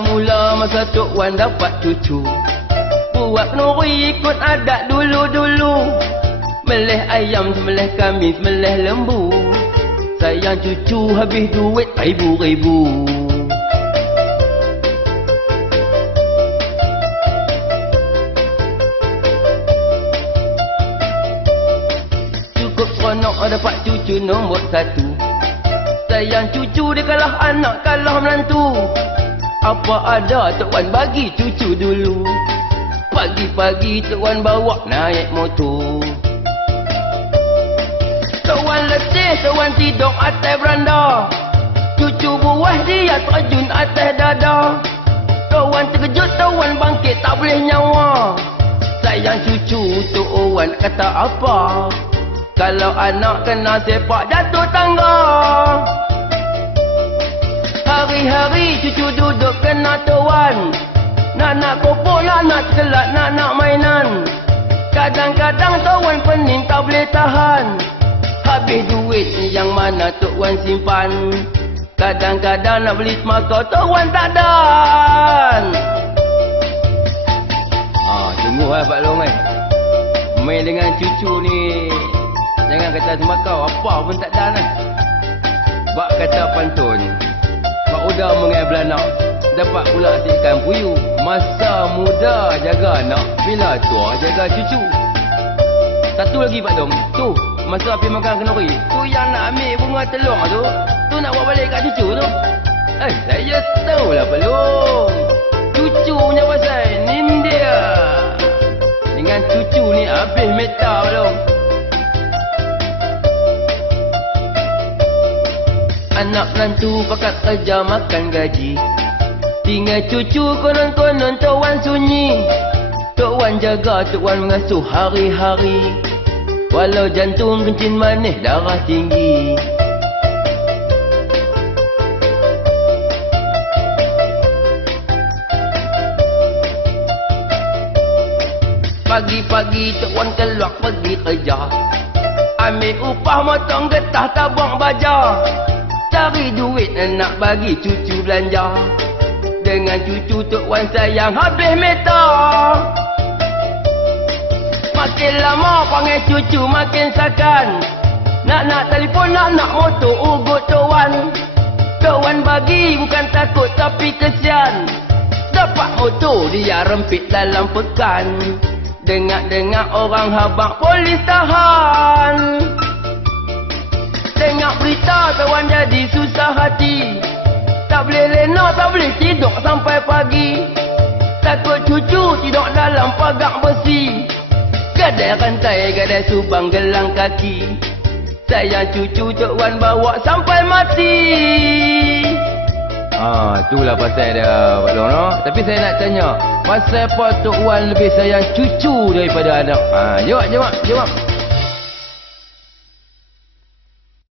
Mula-mula masa Tok Wan dapat cucu. Buat penuri ikut adat dulu-dulu. Meleh ayam, meleh kambing, meleh lembu. Sayang cucu habis duit ribu-ribu. Cukup seronok dapat cucu nombor satu. Sayang cucu dia kalah anak, kalah menantu Apa ada Tok Wan bagi cucu dulu? Pagi-pagi Tok Wan bawa naik motor. Tok Wan letih, Tok Wan tidur atas beranda. Cucu buah dia terjun atas dada. Tok Wan terkejut, Tok Wan bangkit tak boleh nyawa. Sayang cucu Tok Wan kata apa? Kalau anak kena sepak jatuh tangga Hari-hari cucu duduk kena Tok Wan Nak nak kopok lah, nak selat, nak nak mainan. Kadang-kadang Tok Wan pening tak boleh tahan. Habis duit yang mana Tok Wan simpan. Kadang-kadang nak beli semakau Tok Wan tak dan. Ah, tunggu lah Pak Long eh. Main dengan cucu ni Jangan kata semakau Apa pun tak dan eh. Bak kata pantun Pak Uda mengai belanak Dapat pula si ikan puyu Masa muda jaga anak. Bila tua jaga cucu. Satu lagi Pak Dong Tu Masa api makan kenori Tu yang nak ambil bunga telur tu. Tu nak bawa balik kat cucu tu. Eh saya tahu lah Pak Long Cucu punya pasal Ni dia. Dengan cucu ni habis meta Anak menantu pakat kerja makan gaji. Tinggal cucu konon-konon Tok Wan sunyi. Tok Wan jaga, Tok Wan mengasuh hari-hari. Walau jantung kencing manis darah tinggi. Pagi-pagi Tok Wan keluar pergi kerja. Ambil upah motong getah tabung baja Cari duit nak bagi cucu belanja. Dengan cucu Tok Wan sayang habis meta. Makin lama panggil cucu makin sakan. Nak nak telefon nak nak motor ugut Tok Wan. Tok Wan bagi bukan takut tapi kesian. Dapat motor dia rempit dalam pekan. Dengar-dengar orang habak polis tahan Tengok berita kawan jadi susah hati. Tak boleh lena, tak boleh tidur sampai pagi. Takut cucu tidur dalam pagar besi. Gadai rantai, gadai subang gelang kaki. Sayang cucu Tok Wan bawa sampai mati. Ah, itulah pasal dia Pak Long no? Tapi saya nak tanya Pasal apa Tok Wan lebih sayang cucu daripada anak. Ah, jawab, jawab, jawab